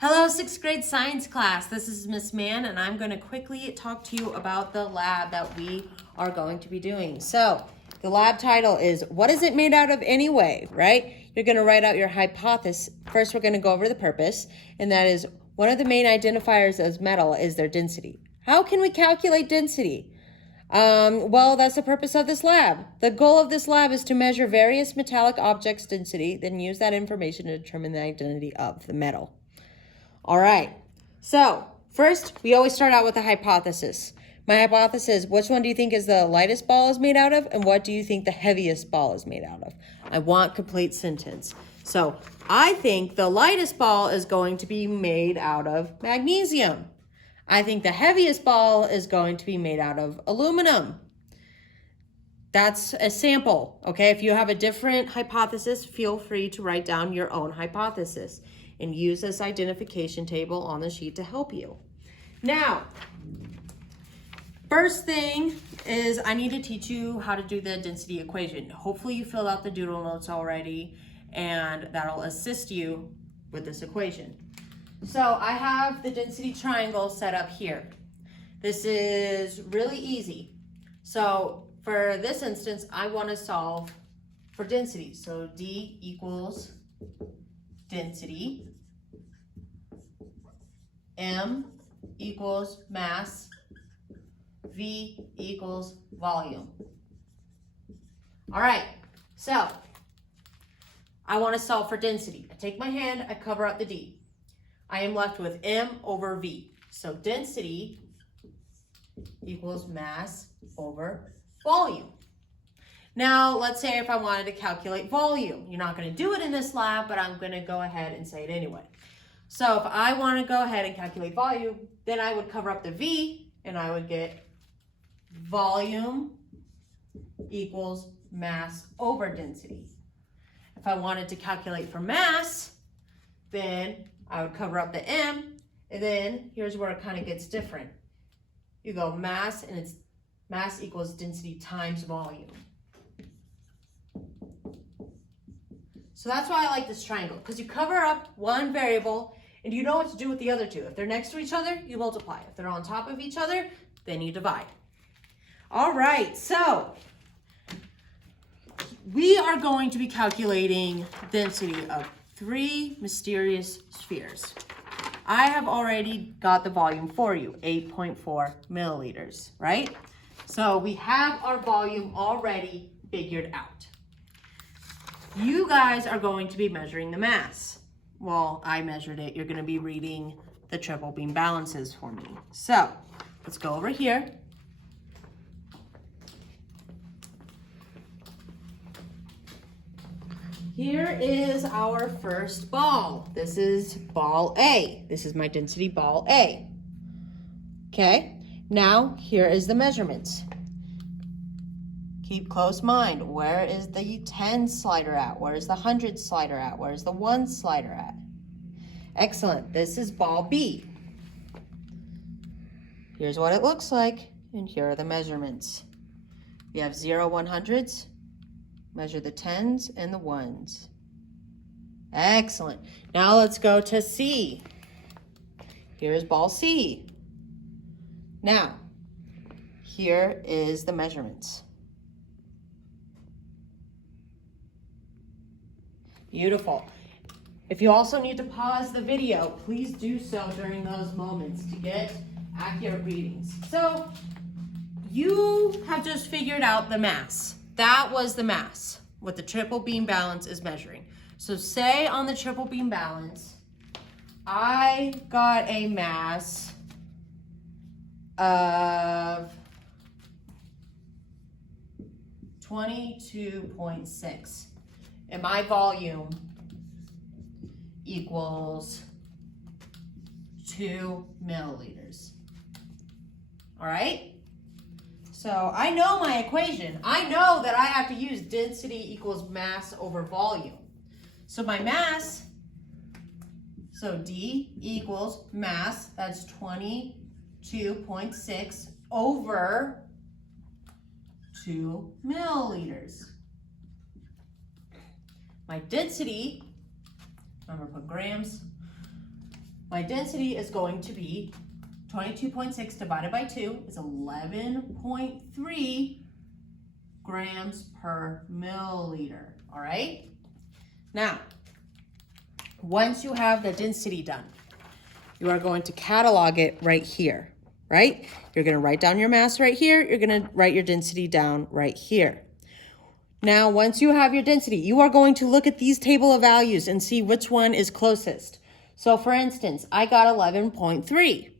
Hello, sixth grade science class. This is Miss Mann, and I'm going to quickly talk to you about the lab that we are going to be doing. So, the lab title is, what is it made out of anyway, right? You're going to write out your hypothesis. First, we're going to go over the purpose, and that is, one of the main identifiers of metal is their density. How can we calculate density? Well, that's the purpose of this lab. The goal of this lab is to measure various metallic objects' density, then use that information to determine the identity of the metal. All right, so first, we always start out with a hypothesis. My hypothesis, which one do you think is the lightest ball is made out of, and what do you think the heaviest ball is made out of? I want complete sentence. So I think the lightest ball is going to be made out of magnesium. I think the heaviest ball is going to be made out of aluminum. That's a sample, okay? If you have a different hypothesis, feel free to write down your own hypothesis and use this identification table on the sheet to help you. Now, first thing is I need to teach you how to do the density equation. Hopefully you filled out the doodle notes already, and that'll assist you with this equation. So I have the density triangle set up here. This is really easy. So for this instance, I want to solve for density. So D equals density, M equals mass, V equals volume. All right, so I want to solve for density. I take my hand, I cover up the D. I am left with M over V. So density equals mass over volume. Now, let's say if I wanted to calculate volume. You're not going to do it in this lab, but I'm going to go ahead and say it anyway. So if I want to go ahead and calculate volume, then I would cover up the V, and I would get volume equals mass over density. If I wanted to calculate for mass, then I would cover up the M, and then here's where it kind of gets different. You go mass, and it's mass equals density times volume. So that's why I like this triangle, because you cover up one variable and you know what to do with the other two. If they're next to each other, you multiply. If they're on top of each other, then you divide. All right, so we are going to be calculating density of 3 mysterious spheres. I have already got the volume for you, 8.4 milliliters, right? So we have our volume already figured out. You guys are going to be measuring the mass. Well, I measured it. You're going to be reading the triple beam balances for me. So let's go over here. Here is our first ball. This is ball A. This is my density ball A. Okay, now here is the measurements. Keep close mind. Where is the 10 slider at? Where is the 100 slider at? Where is the 1 slider at? Excellent. This is ball B. Here's what it looks like, and here are the measurements. We have 0, 100s. Measure the 10s and the 1s. Excellent. Now let's go to C. Here's ball C. Now, here is the measurements. Beautiful. If you also need to pause the video, please do so during those moments to get accurate readings. So you have just figured out the mass. That was the mass, what the triple beam balance is measuring. So say on the triple beam balance, I got a mass of 22.6. And my volume equals 2 milliliters. All right? So I know my equation. I know that I have to use density equals mass over volume. So my mass, so D equals mass, that's 22.6 over 2 milliliters. My density, remember put grams, my density is going to be 22.6 divided by 2 is 11.3 grams per milliliter, all right? Now, once you have the density done, you are going to catalog it right here, right? You're gonna write down your mass right here. You're gonna write your density down right here. Now, once you have your density, you are going to look at these table of values and see which one is closest. So for instance, I got 11.3.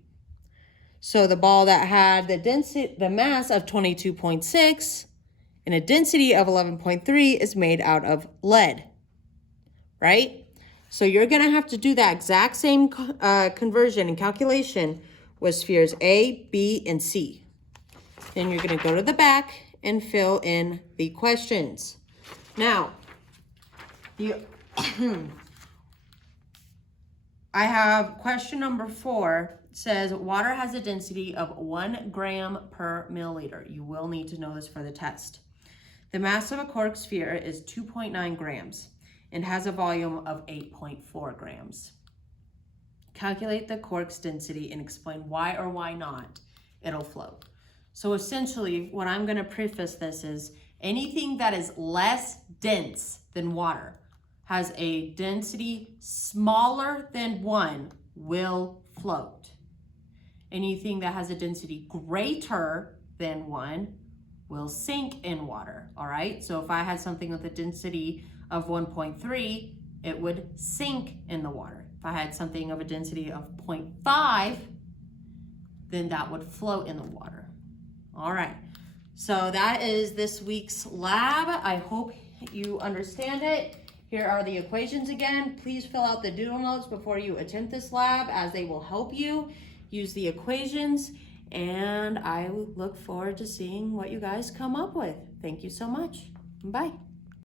So the ball that had the mass of 22.6 and a density of 11.3 is made out of lead, right? So you're gonna have to do that exact same conversion and calculation with spheres A, B, and C. Then you're gonna go to the back and fill in the questions. Now, I have question number 4. Says water has a density of 1 gram per milliliter. You will need to know this for the test. The mass of a cork sphere is 2.9 grams and has a volume of 8.4 grams. Calculate the cork's density and explain why or why not it'll float. So essentially, what I'm going to preface this is anything that is less dense than water, has a density smaller than 1, will float. Anything that has a density greater than 1 will sink in water, all right? So if I had something with a density of 1.3, it would sink in the water. If I had something of a density of 0.5, then that would float in the water. All right, so that is this week's lab. I hope you understand it. Here are the equations again. Please fill out the doodle notes before you attempt this lab, as they will help you use the equations, and I look forward to seeing what you guys come up with. Thank you so much. Bye.